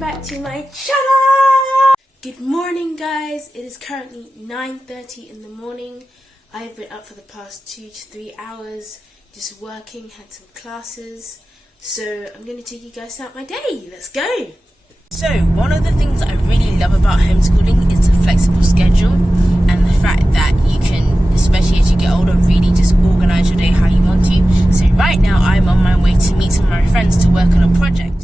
back to my channel! Good morning, guys. It is currently 9:30 in the morning. I have been up for the past 2 to 3 hours just working, had some classes. So I'm going to take you guys out my day. Let's go! So one of the things I really love about homeschooling is the flexible schedule and the fact that you can, especially as you get older, really just organize your day how you want to. So right now I'm on my way to meet some of my friends to work on a project.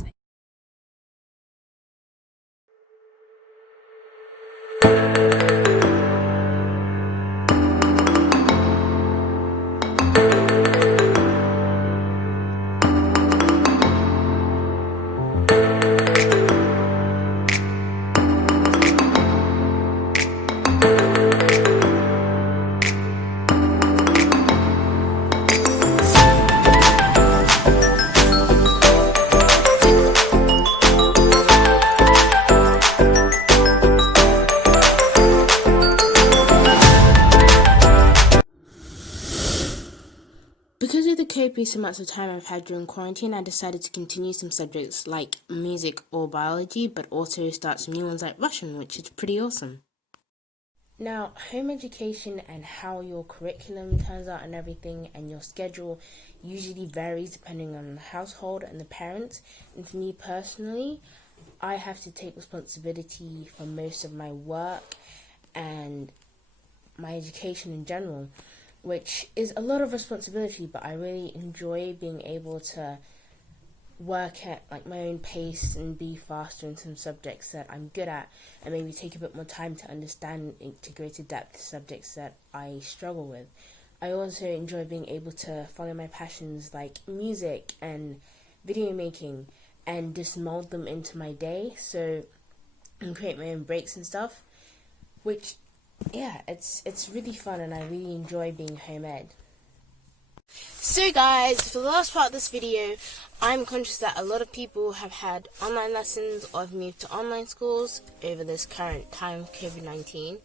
Because of the copious amounts of time I've had during quarantine, I decided to continue some subjects like music or biology, but also start some new ones like Russian, which is pretty awesome. Now, home education and how your curriculum turns out and everything and your schedule usually varies depending on the household and the parents. And for me personally, I have to take responsibility for most of my work and my education in general, which is a lot of responsibility, but I really enjoy being able to work at like my own pace and be faster in some subjects that I'm good at, and maybe take a bit more time to understand into greater depth subjects that I struggle with. I also enjoy being able to follow my passions like music and video making and just mold them into my day, and create my own breaks and stuff, which it's really fun, and I really enjoy being home ed. So guys, for the last part of this video, I'm conscious that a lot of people have had online lessons or have moved to online schools over this current time of COVID-19.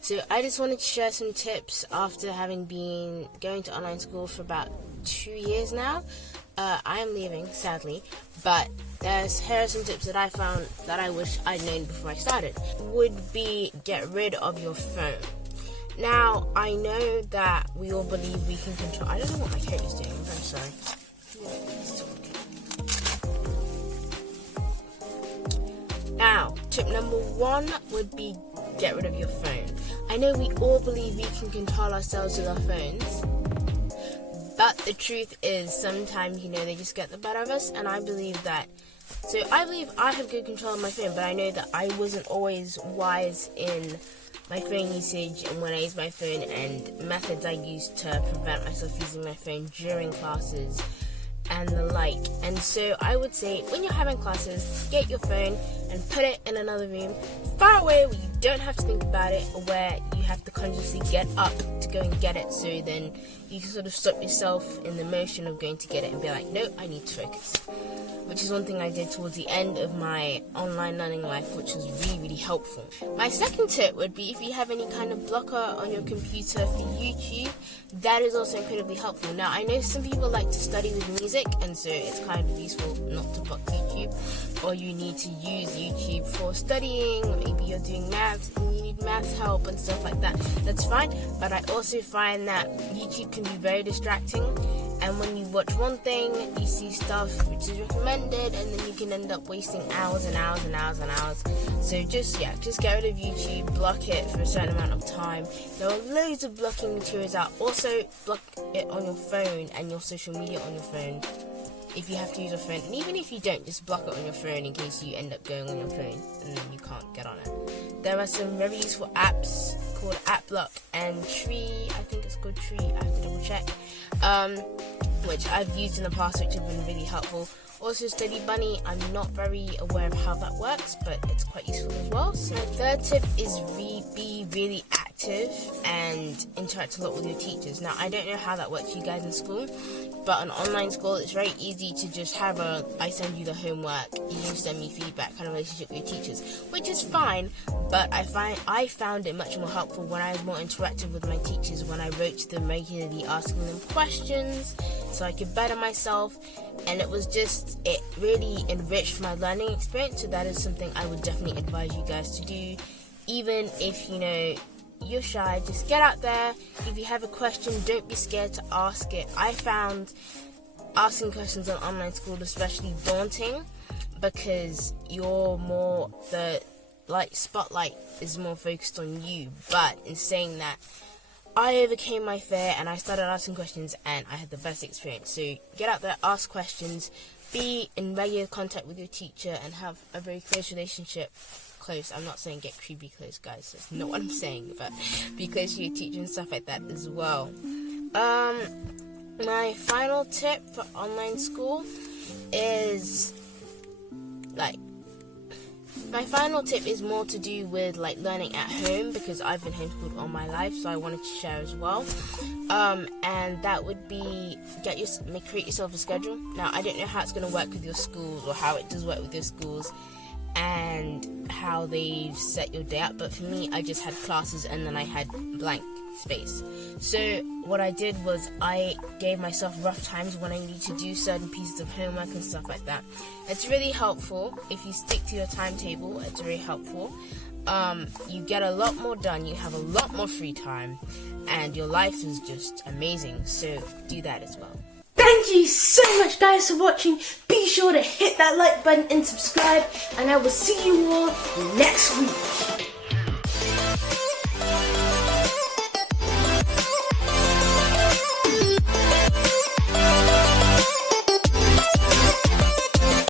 So I just wanted to share some tips after having been going to online school for about 2 years now. I am leaving, sadly, but here are some tips that I found that I wish I'd known before I started. Would be get rid of your phone. Now, I know that we all believe we can control... I don't know what my coat is doing, I'm very sorry. Now, tip number 1 would be get rid of your phone. I know we all believe we can control ourselves with our phones, but the truth is sometimes, they just get the better of us, and I believe I have good control of my phone, but I know that I wasn't always wise in my phone usage and when I use my phone and methods I use to prevent myself using my phone during classes and the like. And so I would say when you're having classes, get your phone and put it in another room far away where you don't have to think about it, or where you have to consciously get up to go and get it, so then you can sort of stop yourself in the motion of going to get it and be like, no, I need to focus. Which is one thing I did towards the end of my online learning life, which was really, really helpful. My second tip would be if you have any kind of blocker on your computer for YouTube, that is also incredibly helpful. Now, I know some people like to study with music, and so it's kind of useful not to block YouTube, or you need to use YouTube for studying, maybe you're doing maths and you need math help and stuff like that. That's fine, but I also find that YouTube can be very distracting. And when you watch one thing, you see stuff which is recommended, and then you can end up wasting hours and hours and hours and hours. So just get rid of YouTube, block it for a certain amount of time. There are loads of blocking materials out. Also, block it on your phone and your social media on your phone if you have to use your phone. And even if you don't, just block it on your phone in case you end up going on your phone and then you can't get on it. There are some very useful apps called AppBlock and Tree. I think it's called Tree. I have to double check. Which I've used in the past, which have been really helpful. Also, Study Bunny, I'm not very aware of how that works, but it's quite useful as well. So my third tip is be really active and interact a lot with your teachers. Now, I don't know how that works for you guys in school, but on online school, it's very easy to just have I send you the homework, you send me feedback kind of relationship with your teachers, which is fine, but I found it much more helpful when I was more interactive with my teachers, when I wrote to them regularly, asking them questions so I could better myself, and it was just it really enriched my learning experience. So that is something I would definitely advise you guys to do. Even if you're shy, just get out there. If you have a question, don't be scared to ask it. I found asking questions on online school especially daunting, because the spotlight is more focused on you. But in saying that, I overcame my fear and I started asking questions and I had the best experience. So get out there, ask questions, be in regular contact with your teacher, and have a very close relationship. Close, I'm not saying get creepy close, guys. That's not what I'm saying, but be close to your teacher and stuff like that as well. My final tip for online school is more to do with learning at home, because I've been homeschooled all my life, so I wanted to share as well. And that would be create yourself a schedule. Now, I don't know how it's going to work with your schools, or how it does work with your schools and how they've set your day up, but for me, I just had classes and then I had blank space. So what I did was I gave myself rough times when I need to do certain pieces of homework and stuff like that. It's really helpful if you stick to your timetable. It's very helpful. You get a lot more done, you have a lot more free time, and your life is just amazing. So do that as well. Thank you so much, guys, for watching. Be sure to hit that like button and subscribe, and I will see you all next week.